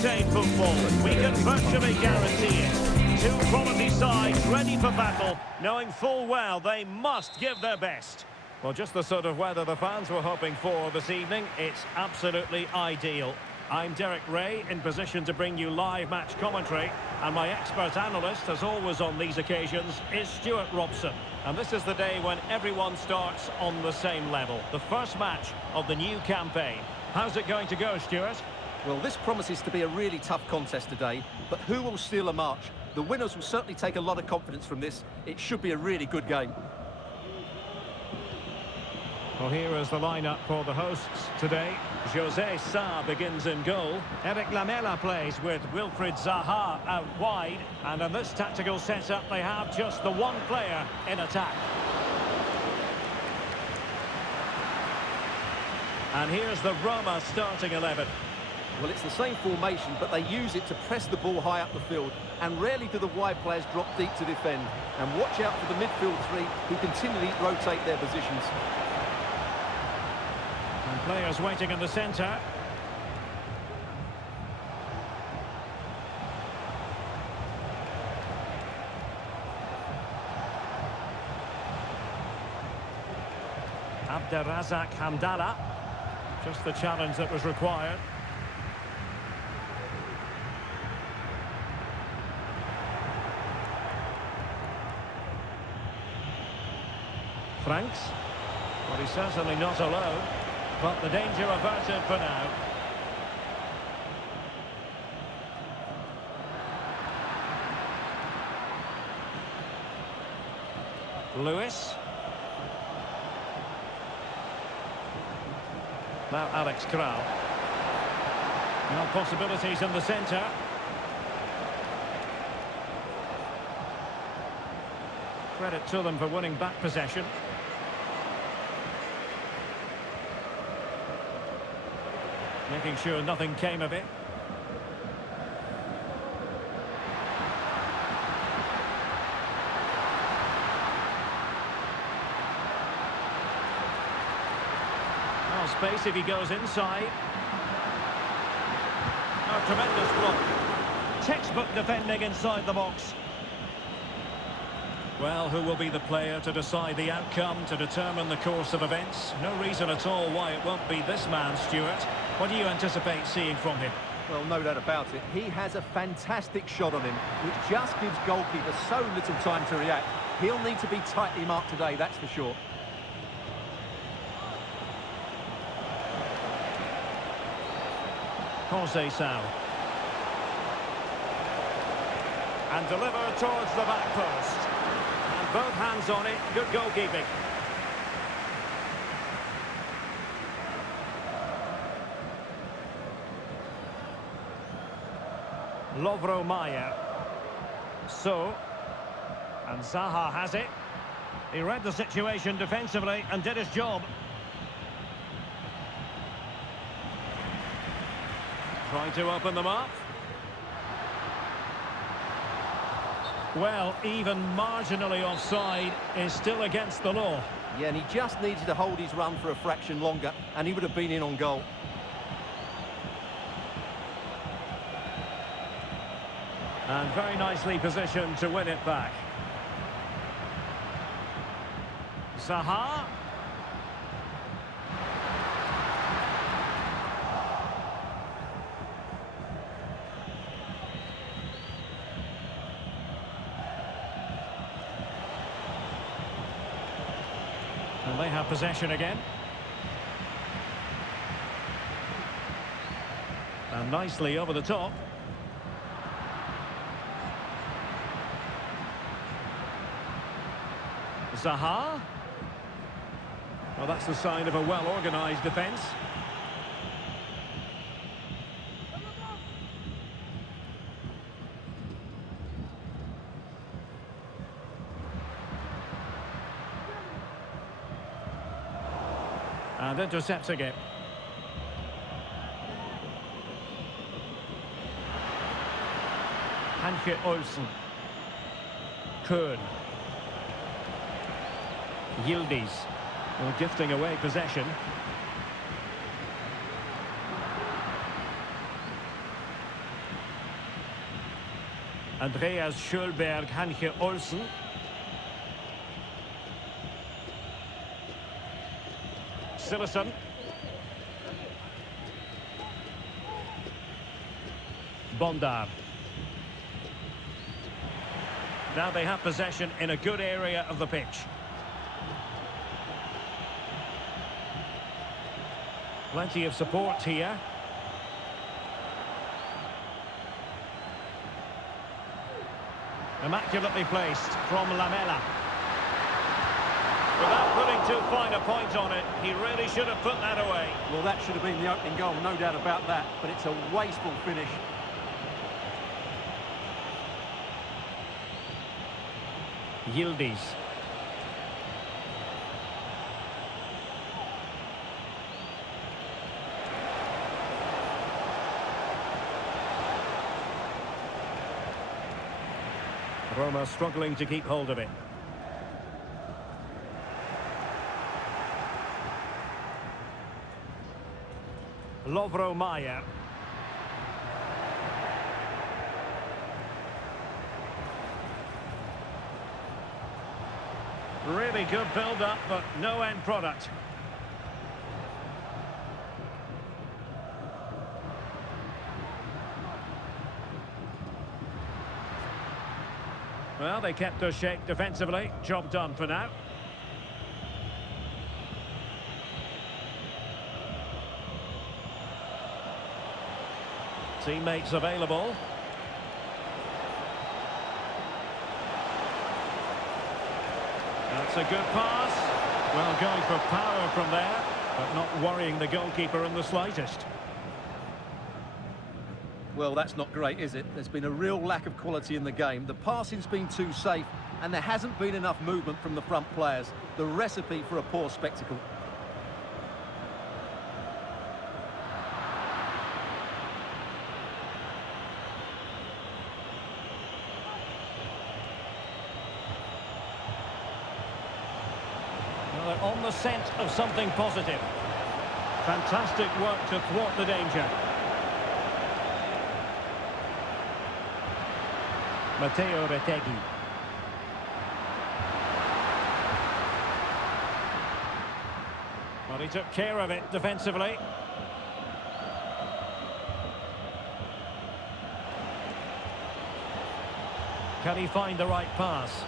high-octane football. We can virtually guarantee it. Two quality sides ready for battle, knowing full well they must give their best. Well, just the sort of weather the fans were hoping for this evening. It's absolutely ideal. I'm Derek Ray, in position to bring you live match commentary. And my expert analyst, as always on these occasions, is Stuart Robson. And this is the day when everyone starts on the same level. The first match of the new campaign. How's it going to go, Stuart? Well, this promises to be a really tough contest today, but who will steal a march? The winners will certainly take a lot of confidence from this. It should be a really good game. Well, here is the lineup for the hosts today. José Sá begins in goal. Eric Lamela plays with Wilfried Zaha out wide. And in this tactical setup, they have just the one player in attack. And here's the Roma starting 11. Well, it's the same formation, but they use it to press the ball high up the field. And rarely do the wide players drop deep to defend. And watch out for the midfield three, who continually rotate their positions. And players waiting in the centre. Abderrazak Hamdallah. Just the challenge that was required. Franks. Well, he's certainly not alone. But the danger averted for now. Lewis. Now Alex Kral. Now possibilities in the centre. Credit to them for winning back possession. Making sure nothing came of it. Oh, space if he goes inside. Oh, tremendous block. Textbook defending inside the box. Well, who will be the player to decide the outcome, to determine the course of events? No reason at all why it won't be this man, Stuart. What do you anticipate seeing from him? Well, no doubt about it. He has a fantastic shot on him, which just gives goalkeepers so little time to react. He'll need to be tightly marked today, that's for sure. José Sá. And delivered towards the back post. And both hands on it, good goalkeeping. Lovro Mayer. So, and Zaha has it. He read the situation defensively and did his job. Trying to open them up. Well, even marginally offside is still against the law. Yeah, and he just needed to hold his run for a fraction longer, and he would have been in on goal. And very nicely positioned to win it back. Zaha. And they have possession again. And nicely over the top. Zaha. Well, that's the sign of a well-organised defence. And intercepting it. Hanke Olsen. Kuhn. Yildiz. Well, gifting away possession. Andreas Schölberg, Hanke Olsen. Sillessen. Bondar. Now they have possession in a good area of the pitch. Plenty of support here. Immaculately placed from Lamela. Without putting too fine a point on it, he really should have put that away. Well, that should have been the opening goal, no doubt about that, but it's a wasteful finish. Yildiz. Roma struggling to keep hold of it. Lovro Majer. Really good build-up, but no end product. Well, they kept their shape defensively. Job done for now. Teammates available. That's a good pass. Well, going for power from there, but not worrying the goalkeeper in the slightest. Well, that's not great, is it? There's been a real lack of quality in the game. The passing's been too safe, and there hasn't been enough movement from the front players. The recipe for a poor spectacle. Well, they're on the scent of something positive. Fantastic work to thwart the danger. Matteo Retegui. Well, he took care of it defensively. Can he find the right pass?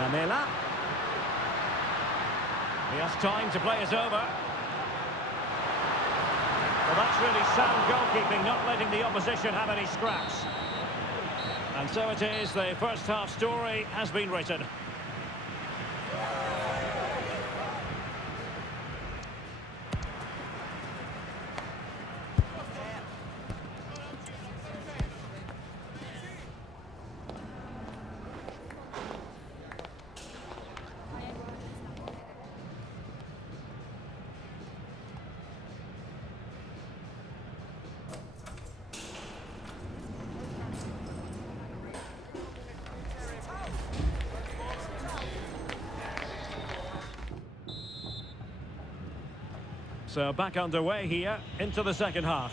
Lamela. He has time to play it over. Well, that's really sound goalkeeping, not letting the opposition have any scraps. And so it is, the first half story has been written. So back underway here into the second half.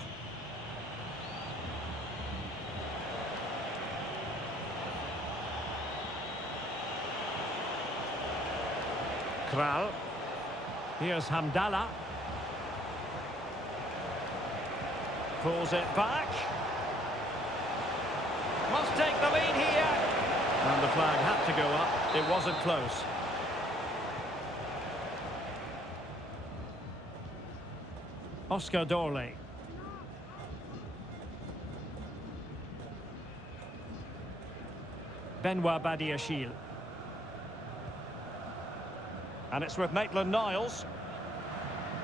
Kral. Here's Hamdallah. Pulls it back. Must take the lead here. And the flag had to go up. It wasn't close. Oscar Dorley. Benoit Badiashile. And it's with Maitland-Niles.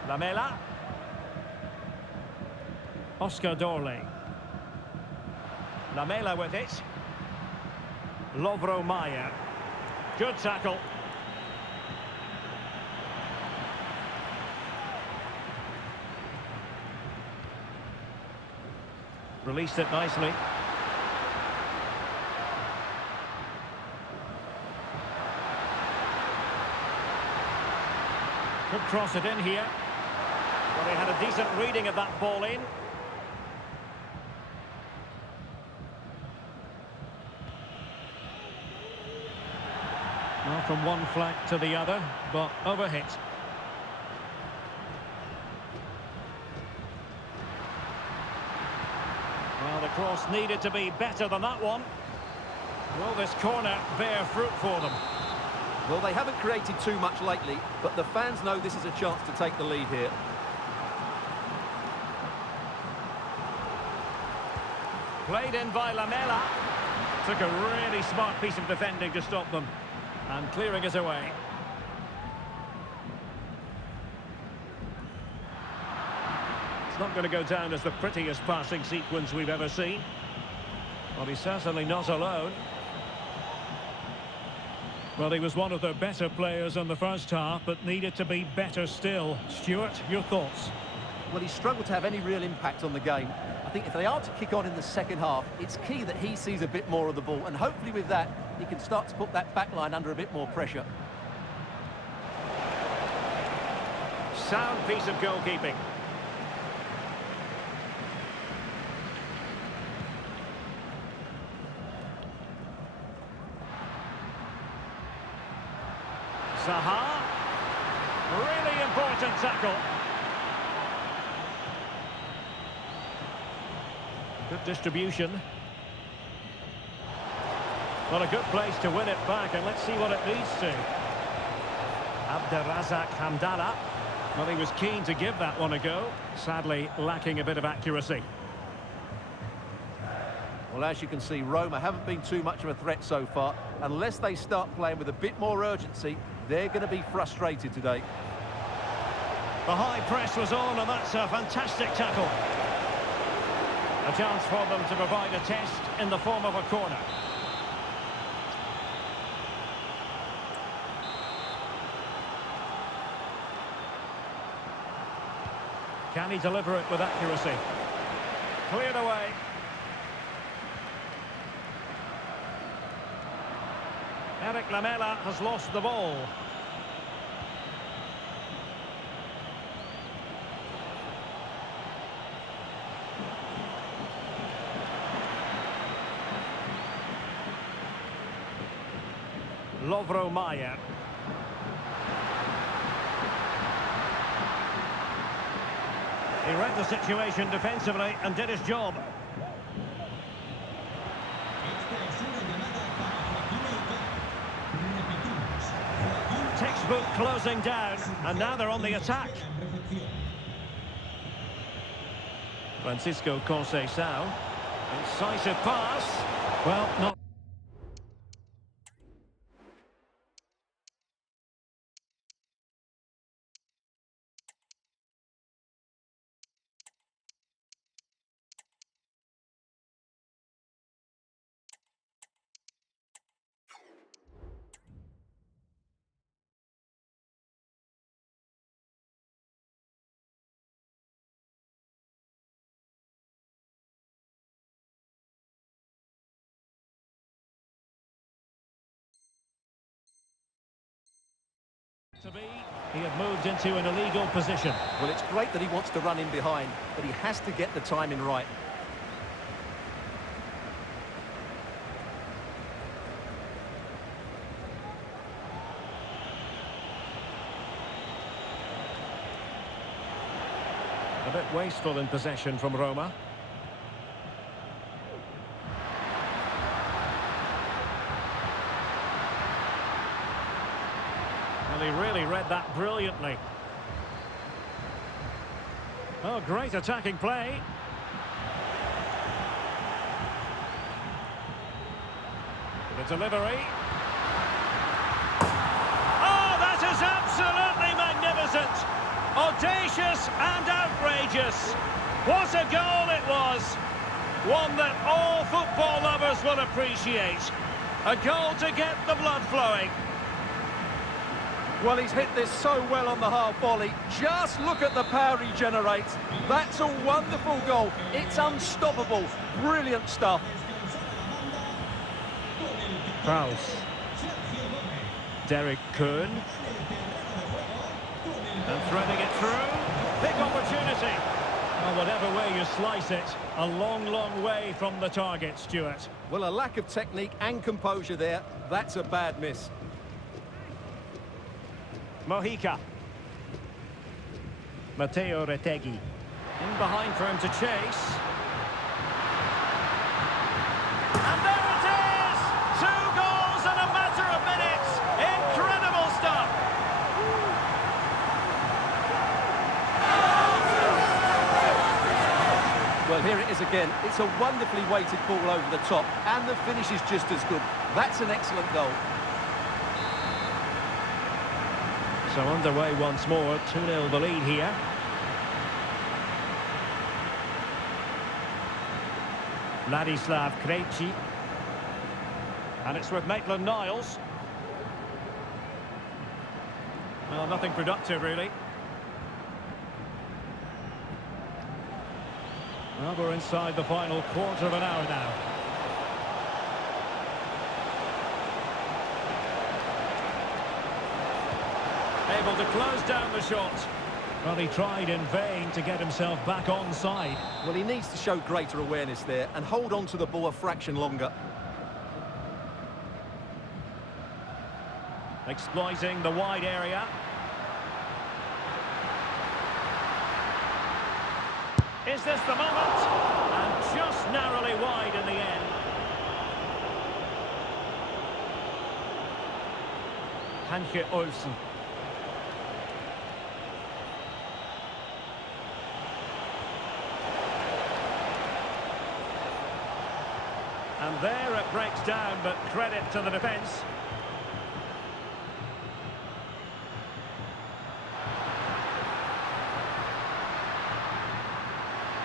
Lamela. Oscar Dorley. Lamela with it. Lovro Majer. Good tackle. Released it nicely. Could cross it in here. Well, they had a decent reading of that ball in. Well, from one flank to the other, but overhit. Well, the cross needed to be better than that one. Will this corner bear fruit for them? Well, they haven't created too much lately, but the fans know this is a chance to take the lead here. Played in by Lamela. Took a really smart piece of defending to stop them. And clearing it away. It's not going to go down as the prettiest passing sequence we've ever seen. Well, he's certainly not alone. Well, he was one of their better players in the first half, but needed to be better still. Stuart, your thoughts? Well, he struggled to have any real impact on the game. I think if they are to kick on in the second half, it's key that he sees a bit more of the ball, and hopefully with that, he can start to put that back line under a bit more pressure. Sound piece of goalkeeping. Zaha. Really important tackle. Good distribution. Well, a good place to win it back, and let's see what it leads to. Abderrazak Hamdallah. Well, he was keen to give that one a go. Sadly, lacking a bit of accuracy. Well, as you can see, Roma haven't been too much of a threat so far. Unless they start playing with a bit more urgency, they're going to be frustrated today. The high press was on, and that's a fantastic tackle. A chance for them to provide a test in the form of a corner. Can he deliver it with accuracy? Cleared away. Eric Lamela has lost the ball. Lovro Mayer. He read the situation defensively and did his job. Textbook closing down, and now they're on the attack. Francisco Conceição. Incisive pass. Well, not... to be. He had moved into an illegal position. Well, it's great that he wants to run in behind, but he has to get the timing right. A bit wasteful in possession from Roma. He really read that brilliantly. Oh, great attacking play. The delivery. Oh, that is absolutely magnificent. Audacious and outrageous. What a goal it was. One that all football lovers will appreciate. A goal to get the blood flowing. Well, he's hit this so well on the half volley. Just look at the power he generates. That's a wonderful goal. It's unstoppable. Brilliant stuff. Prowse. Derek Kuhn. And threading it through. Big opportunity. Well, whatever way you slice it, a long, long way from the target, Stuart. Well, a lack of technique and composure there. That's a bad miss. Mojica. Matteo Retegui. In behind for him to chase. And there it is! 2 goals in a matter of minutes! Incredible stuff! Well, here it is again. It's a wonderfully weighted ball over the top, and the finish is just as good. That's an excellent goal. So underway once more, 2-0 the lead here. Ladislav Krejci. And it's with Maitland-Niles. Well, nothing productive, really. Well, we're inside the final quarter of an hour now. Able to close down the shot. Well, he tried in vain to get himself back onside. Well, he needs to show greater awareness there and hold on to the ball a fraction longer. Exploiting the wide area. Is this the moment? And just narrowly wide in the end. Hanke Olsen. And there it breaks down, but credit to the defence.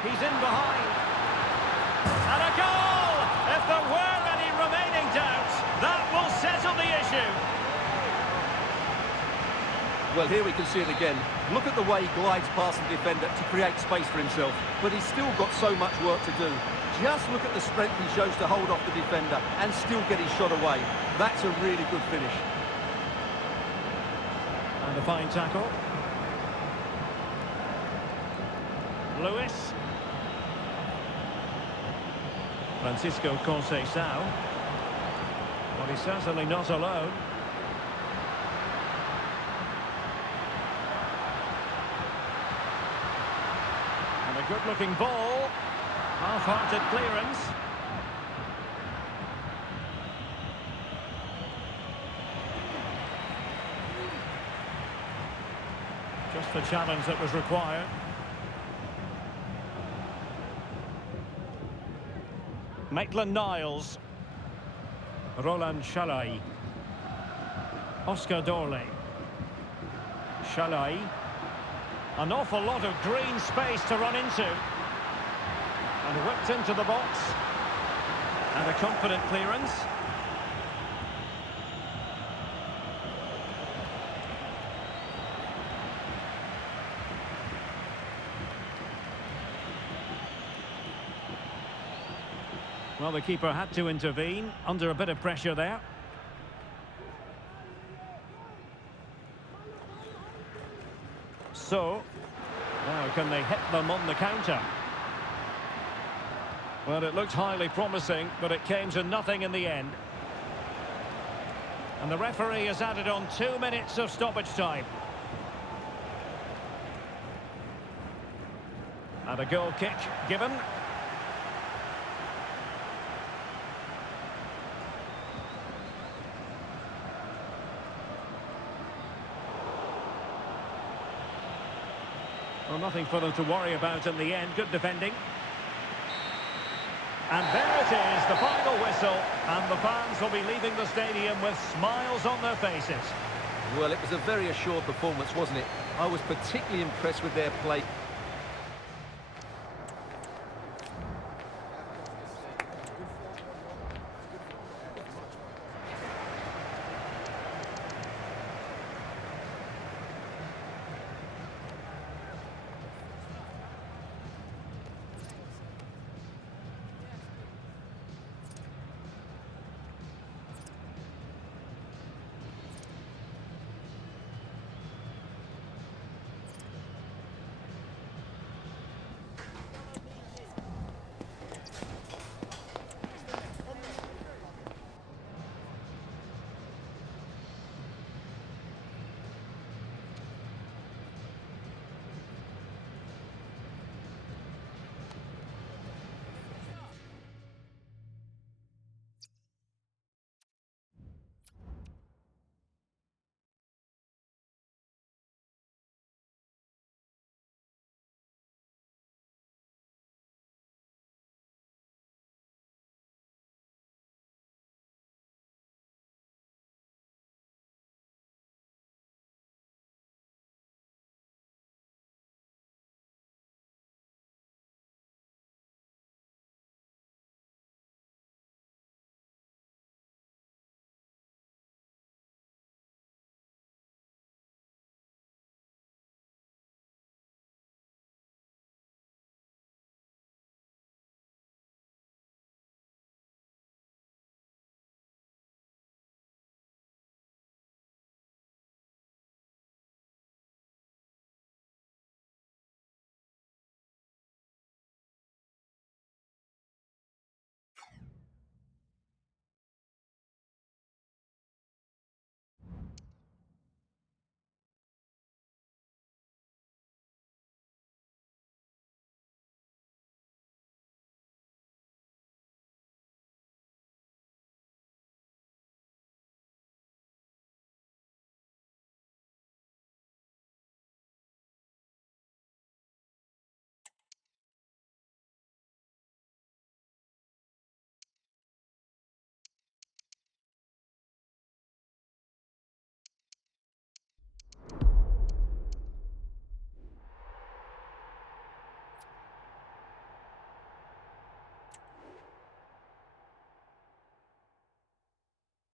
He's in behind. And a goal! If there were any remaining doubts, that will settle the issue. Well, here we can see it again. Look at the way he glides past the defender to create space for himself. But he's still got so much work to do. Just look at the strength he shows to hold off the defender and still get his shot away. That's a really good finish. And a fine tackle. Lewis. Francisco Conceição. Well, he's certainly not alone. And a good-looking ball. Half-hearted clearance. Just the challenge that was required. Maitland-Niles. Roland Shalai. Oscar Dorley. Shalai. An awful lot of green space to run into. And whipped into the box. And a confident clearance. Well, the keeper had to intervene, under a bit of pressure there. So, now can they hit them on the counter? Well, it looked highly promising, but it came to nothing in the end. And the referee has added on 2 minutes of stoppage time. And a goal kick given. Well, nothing for them to worry about in the end. Good defending. And there it is, the final whistle. And the fans will be leaving the stadium with smiles on their faces. Well, it was a very assured performance, wasn't it? I was particularly impressed with their play.